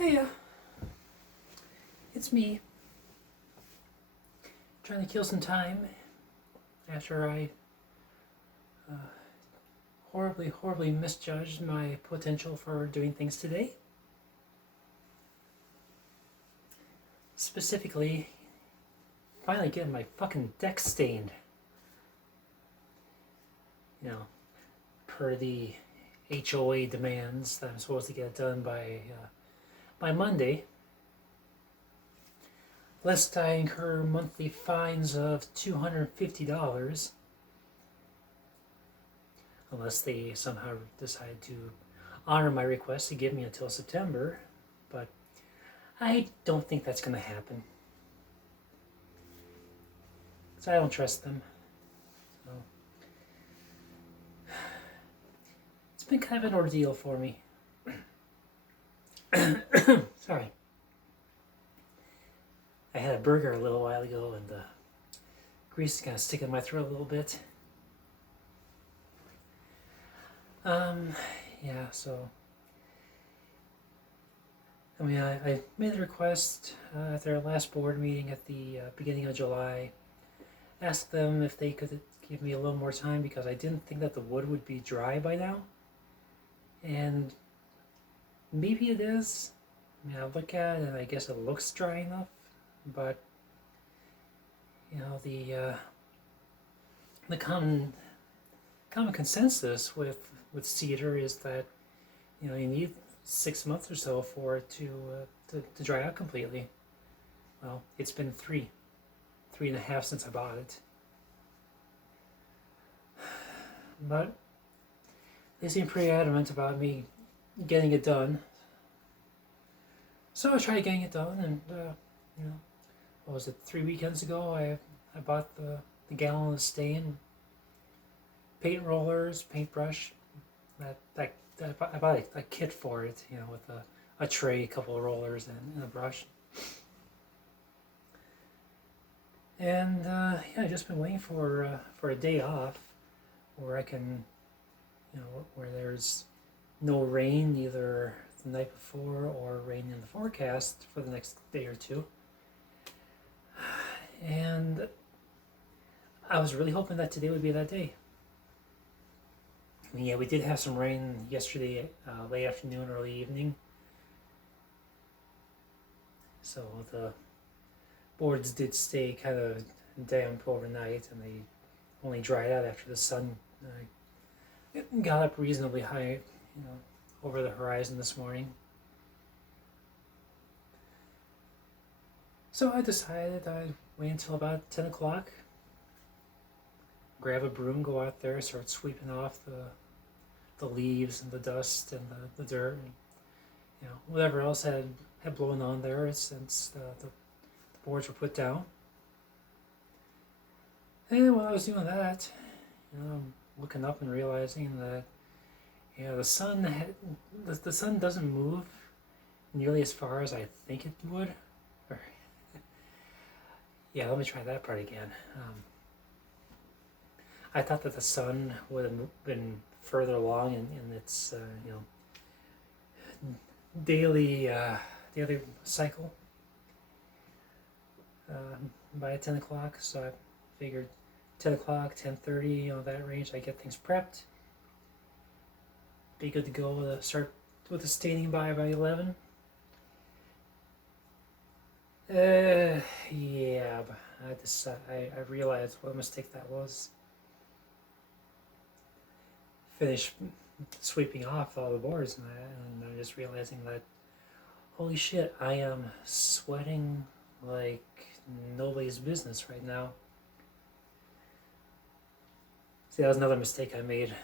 Hey, it's me. Trying to kill some time after I uh, horribly misjudged my potential for doing things today. Specifically, finally getting my fucking deck stained. You know, per the HOA demands that I'm supposed to get it done by Monday. Lest I incur monthly fines of $250, unless they somehow decide to honor my request to give me until September, but I don't think that's going to happen. So I don't trust them. So it's been kind of an ordeal for me. Sorry. I had a burger a little while ago and the grease is kind of sticking in my throat a little bit. Yeah, so I mean, I made the request at their last board meeting at the beginning of July. Asked them if they could give me a little more time because I didn't think that the wood would be dry by now. And maybe it is. I mean, I look at it and I guess it looks dry enough, but you know, the common consensus with cedar is that you know you need 6 months or so for it to dry out completely. Well, it's been three and a half since I bought it. But they seem pretty adamant about me getting it done. So I tried getting it done, and you know, what was it? 3 weekends ago, I bought the gallon of stain, paint rollers, paintbrush. I bought a kit for it, you know, with a tray, a couple of rollers, and a brush. And yeah, I've just been waiting for a day off where I can, you know, where there's no rain either the night before or rain in the forecast for the next day or two. And I was really hoping that today would be that day. I mean, yeah, we did have some rain yesterday, late afternoon, early evening. So the boards did stay kind of damp overnight, and they only dried out after the sun got up reasonably high, you know, over the horizon this morning. So I decided I'd wait until about 10 o'clock, grab a broom, go out there, start sweeping off the leaves and the dust and the dirt, and, you know, whatever else had blown on there since the boards were put down. And while I was doing that, you know, I'm looking up and realizing that, you know, the sun doesn't move nearly as far as I think it would. Yeah, let me try that part again. I thought that the sun would have been further along in its you know, daily cycle by 10 o'clock. So I figured 10 o'clock, 10:30, you know, that range. I get things prepped. Be good to go to start with the staining by 11. Yeah, but I realized what a mistake that was. Finished sweeping off all the boards, and I'm just realizing that, holy shit, I am sweating like nobody's business right now. See, that was another mistake I made.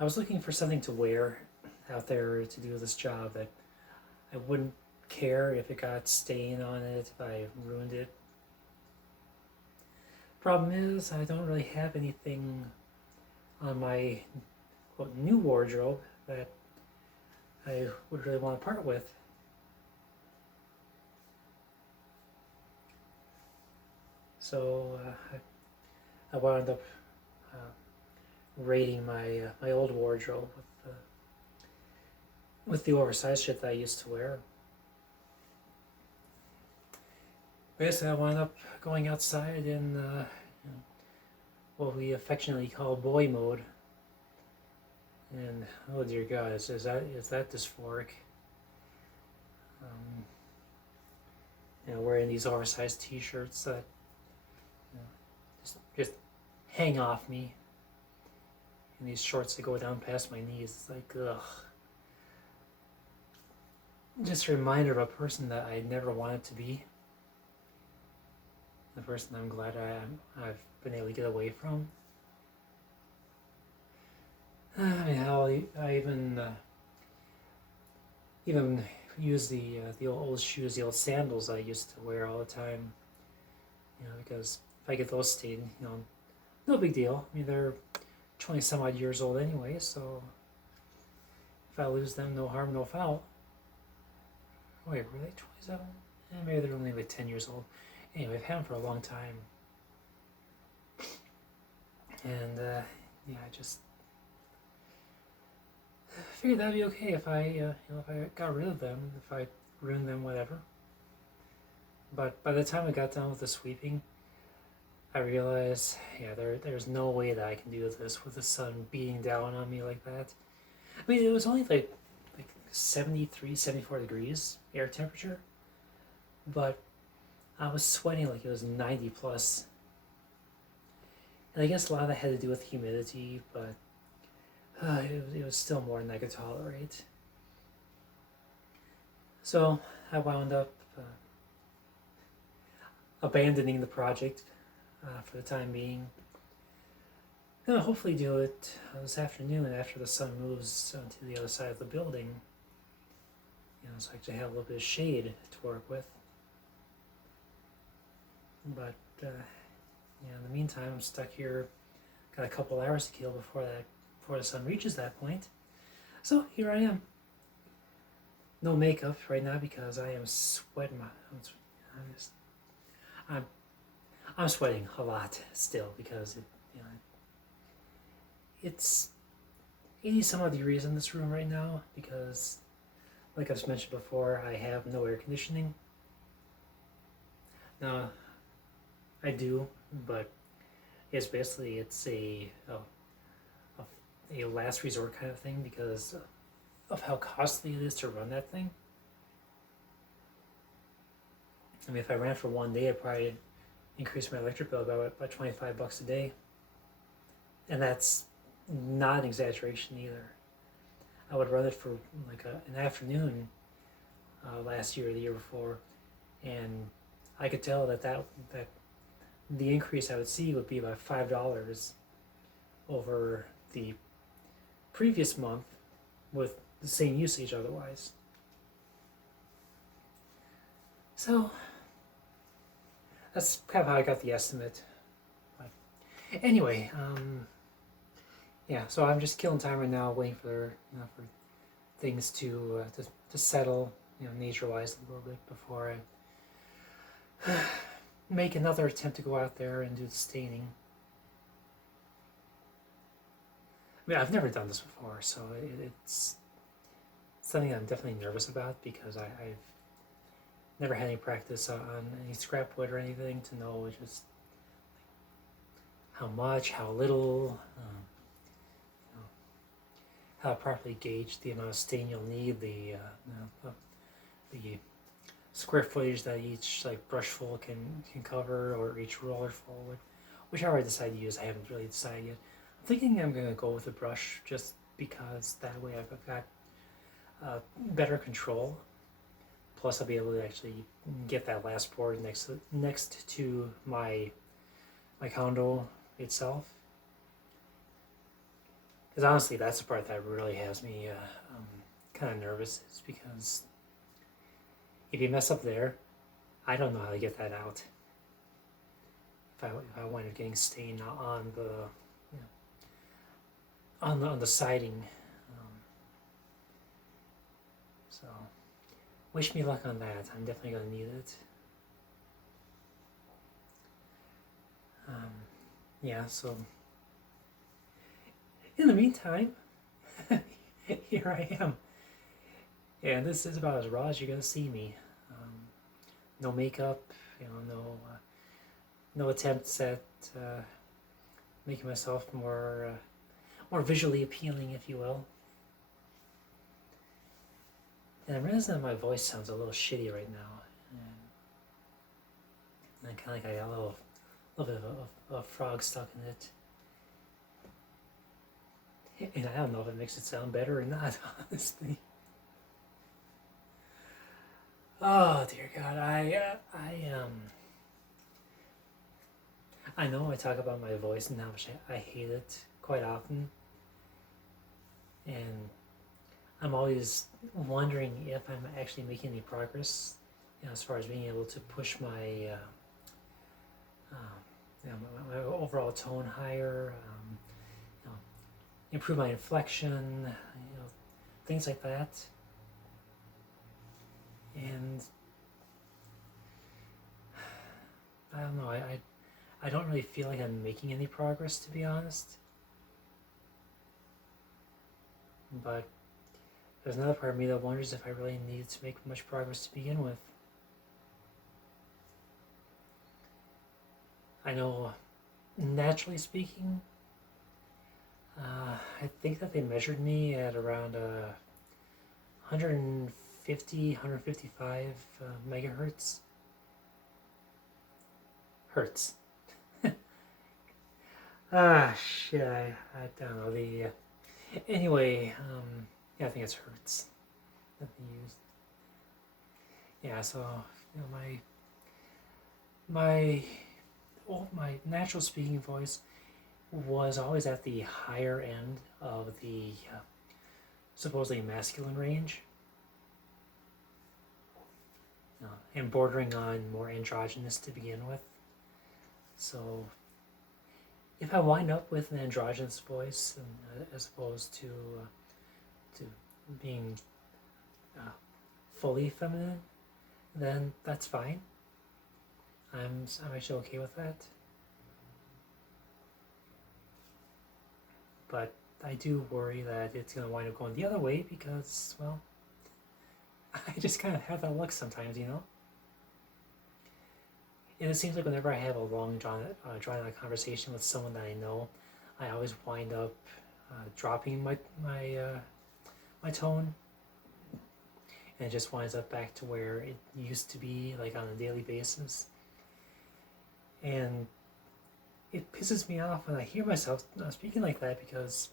I was looking for something to wear out there to do this job that I wouldn't care if it got stain on it, if I ruined it. Problem is, I don't really have anything on my quote new wardrobe that I would really want to part with. So I wound up raiding my old wardrobe with with the oversized shit that I used to wear. Basically, I wound up going outside in what we affectionately call boy mode, and oh dear God, is that dysphoric? Um, wearing these oversized T-shirts that just hang off me, and these shorts that go down past my knees. It's like ugh. Just a reminder of a person that I never wanted to be. The person I'm glad I've been able to get away from. I mean, hell, I even use the old shoes, the old sandals I used to wear all the time. Because if I get those stained, no big deal. I mean, they're 20 some odd years old anyway, so if I lose them, no harm, no foul. Wait, were they 27? Maybe they're only like 10 years old. Anyway, I've had them for a long time. And I just figured that'd be okay if I got rid of them, if I ruined them, whatever. But by the time I got done with the sweeping, I realized, there's no way that I can do this with the sun beating down on me like that. I mean, it was only like 73, 74 degrees air temperature, but I was sweating like it was 90 plus. And I guess a lot of that had to do with humidity, but it was still more than I could tolerate. So I wound up abandoning the project for the time being. I'm gonna hopefully do it this afternoon after the sun moves onto the other side of the building. So I actually have a little bit of shade to work with. But in the meantime, I'm stuck here. Got a couple hours to kill before the sun reaches that point. So here I am. No makeup right now because I am sweating. I'm sweating a lot still because it's 80 some odd degrees in this room right now because, like I've mentioned before, I have no air conditioning. Now, I do, but it's a last resort kind of thing because of how costly it is to run that thing. I mean, if I ran for one day, I'd probably increase my electric bill by $25 a day, and that's not an exaggeration either. I would run it for like an afternoon last year or the year before, and I could tell that the increase I would see would be about $5 over the previous month with the same usage otherwise. So that's kind of how I got the estimate. But anyway, so I'm just killing time right now, waiting for things to settle, nature-wise a little bit before I make another attempt to go out there and do the staining. I mean, I've never done this before, so it's something I'm definitely nervous about because I've never had any practice on any scrap wood or anything to know just how much, how little, how to properly gauge the amount of stain you'll need, the square footage that each brush full can cover, or each roller full, whichever I decide to use. I haven't really decided yet. I'm thinking I'm gonna go with a brush just because that way I've got better control. Plus, I'll be able to actually get that last board next to my condo itself. Because honestly, that's the part that really has me kind of nervous, is because if you mess up there, I don't know how to get that out. If I wind up getting stain on the siding, so wish me luck on that. I'm definitely gonna need it. So in the meantime, here I am. And this is about as raw as you're gonna see me. Um, no makeup, no attempts at making myself more visually appealing, if you will. And I'm realizing that my voice sounds a little shitty right now, and I kind of like I got little bit of a frog stuck in it. And I don't know if it makes it sound better or not, honestly. Oh dear God, I know I talk about my voice and how much I hate it quite often, and I'm always wondering if I'm actually making any progress, as far as being able to push my overall tone higher, you know, improve my inflection, things like that. And I don't know, I don't really feel like I'm making any progress, to be honest. But there's another part of me that wonders if I really need to make much progress to begin with. I know, naturally speaking, I think that they measured me at around 150, 155 megahertz. Hertz. Shit, I don't know. Anyway, yeah, I think it's hertz that they used. Yeah, so, my my natural speaking voice was always at the higher end of the supposedly masculine range, and bordering on more androgynous to begin with. So if I wind up with an androgynous voice, as opposed to being fully feminine, then that's fine. I'm actually okay with that. But I do worry that it's going to wind up going the other way because, well, I just kind of have that luck sometimes, And it seems like whenever I have a long drawn out conversation with someone that I know, I always wind up dropping my tone, and it just winds up back to where it used to be, like on a daily basis. And it pisses me off when I hear myself speaking like that, because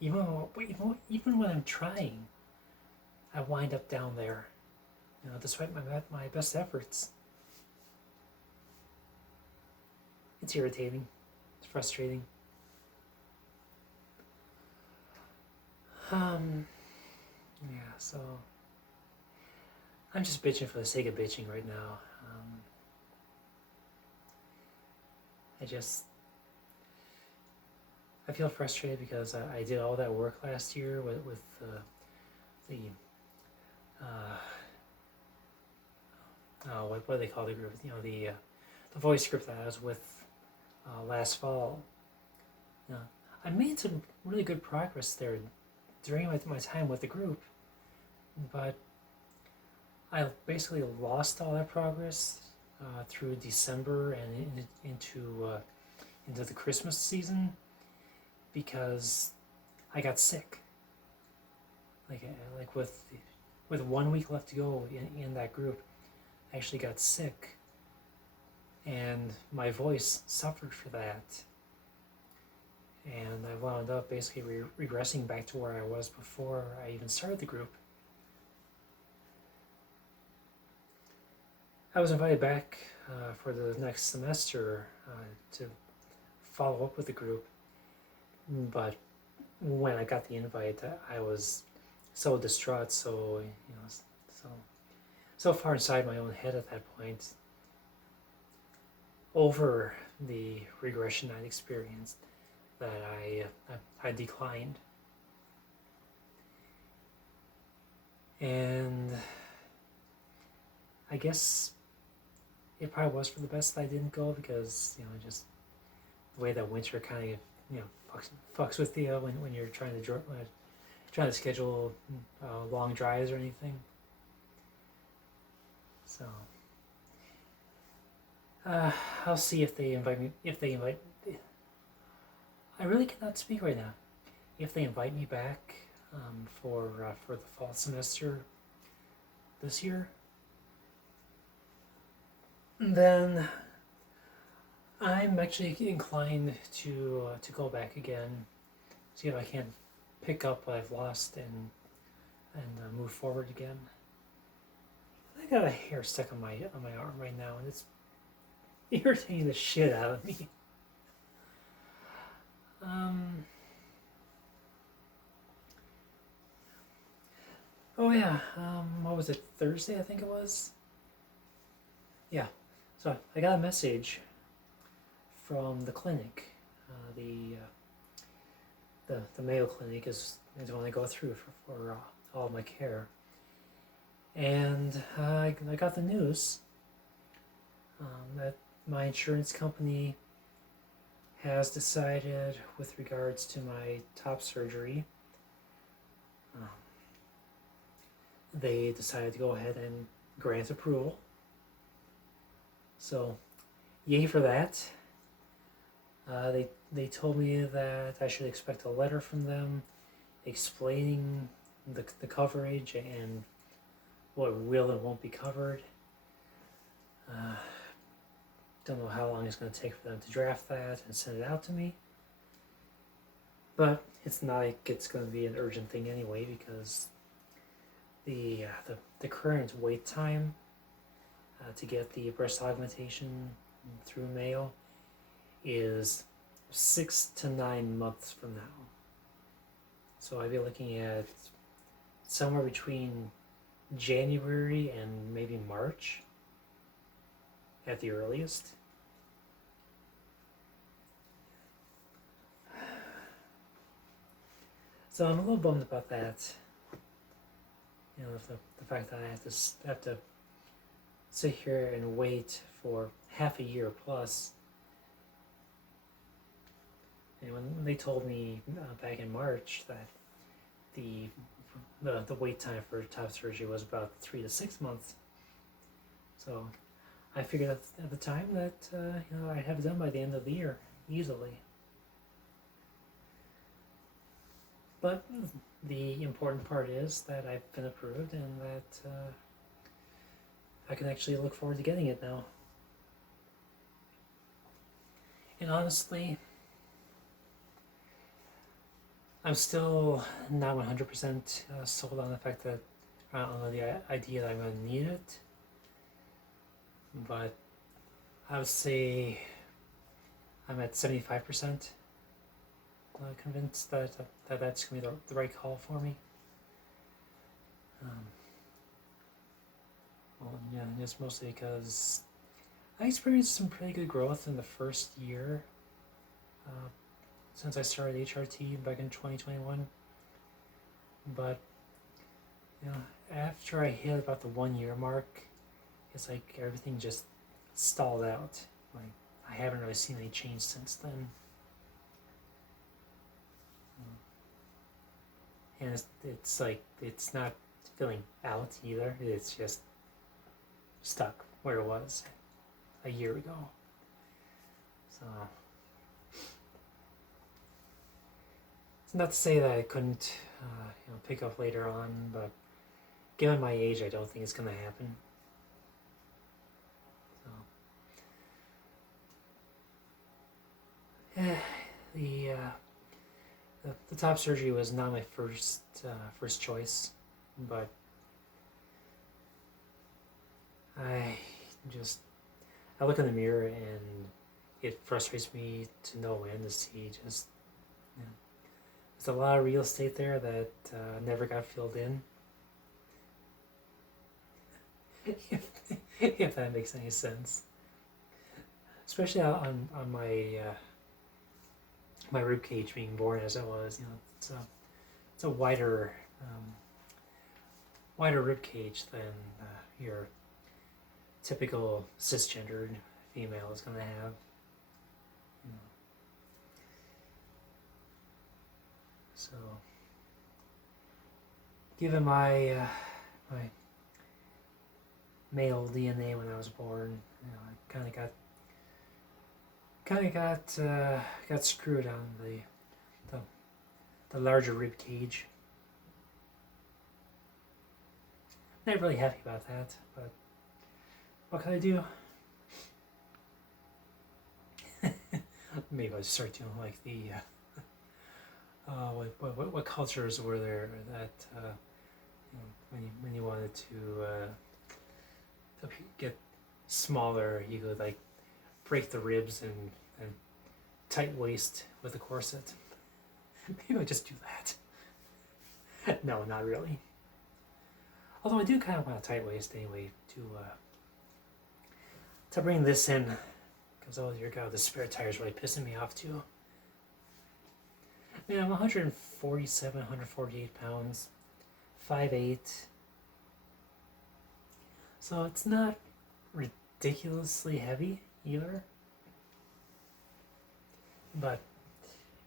even when I'm trying, I wind up down there, despite my best efforts. It's irritating. It's frustrating. Yeah, so I'm just bitching for the sake of bitching right now. I feel frustrated because I did all that work last year with the what do they call the group? The voice group that I was with last fall. I made some really good progress there during my time with the group, but I basically lost all that progress through December and into the Christmas season, because I got sick. Like with 1 week left to go in that group, I actually got sick, and my voice suffered for that. And I wound up basically regressing back to where I was before I even started the group. I was invited back for the next semester to follow up with the group, but when I got the invite, I was so distraught, so far inside my own head at that point over the regression I'd experienced that I declined. And I guess it probably was for the best that I didn't go, because just the way that winter kind of fucks with you when you're trying trying to schedule long drives or anything. So I'll see if they invite me. If they invite, I really cannot speak right now. If they invite me back for the fall semester this year, then I'm actually inclined to go back again, see if I can pick up what I've lost and move forward again. I got a hair stuck on my arm right now, and it's irritating the shit out of me. Oh yeah, what was it, Thursday I think it was? Yeah, so I got a message from the clinic. The Mayo Clinic is the one I go through for all of my care. And I got the news that my insurance company has decided with regards to my top surgery, they decided to go ahead and grant approval. So, yay for that. They told me that I should expect a letter from them explaining the coverage and what will and won't be covered. Don't know how long it's going to take for them to draft that and send it out to me. But it's not like it's going to be an urgent thing anyway, because the current wait time to get the breast augmentation through Mayo is 6 to 9 months from now. So I'd be looking at somewhere between January and maybe March at the earliest. So I'm a little bummed about that. You know, the fact that I have to sit here and wait for half a year plus. And when they told me back in March that the wait time for top surgery was about 3 to 6 months, so I figured at the time that I'd have it done by the end of the year easily. But the important part is that I've been approved and that I can actually look forward to getting it now. And honestly, I'm still not 100% sold on the fact that, on the idea that I'm going to need it. But I would say I'm at 75% convinced that that's going to be the right call for me. Well, yeah, just mostly because I experienced some pretty good growth in the first year since I started HRT back in 2021. But after I hit about the 1 year mark, it's like everything just stalled out. Like I haven't really seen any change since then. And it's like it's not filling out either. It's just stuck where it was a year ago. So it's not to say that I couldn't pick up later on, but given my age, I don't think it's going to happen. So the top surgery was not my first choice, but I look in the mirror and it frustrates me to no end to see just there's a lot of real estate there that never got filled in. If that makes any sense, especially on my rib cage being born as it was. It's a wider rib cage than your typical cisgendered female is going to have. So given my male DNA when I was born, I got screwed on the the larger rib cage. Not really happy about that, but what can I do? Maybe I'll just start doing like the what cultures were there that when you wanted to get smaller, you could like break the ribs and tight waist with a corset. Maybe I'll just do that. No, not really. Although I do kind of want a tight waist anyway to bring this in, because oh dear God, the spare tire is really pissing me off too. Man, I'm 147, 148 pounds, 5'8". So it's not ridiculously heavy either. But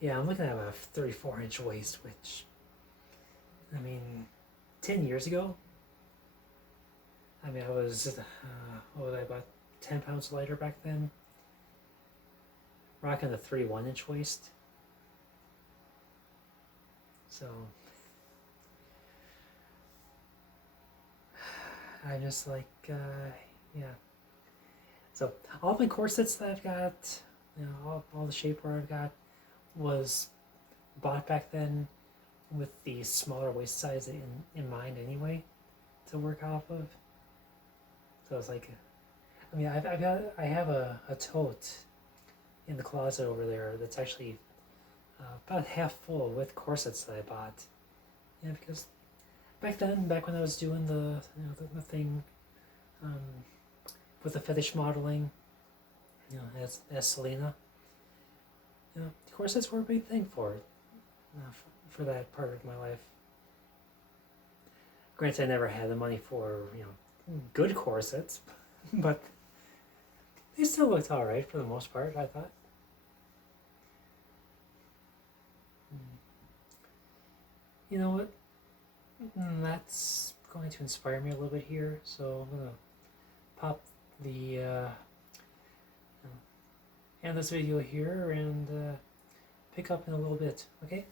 yeah, I'm looking at a 34-inch waist, which, I mean, 10 years ago, I mean, I was, what was I, about 10 pounds lighter back then? Rocking the 31-inch waist. So, I just like, yeah. So, all my corsets that I've got, all the shapewear I've got was bought back then with the smaller waist size in mind anyway, to work off of. So it's like, I mean, I have a tote in the closet over there that's actually about half full with corsets that I bought. Yeah, because back when I was doing the thing with the fetish modeling, as Selena, corsets were a big thing for that part of my life. Granted, I never had the money for good corsets, but they still looked all right for the most part, I thought. You know what? That's going to inspire me a little bit here, so I'm gonna pop the end this video here and pick up in a little bit. Okay.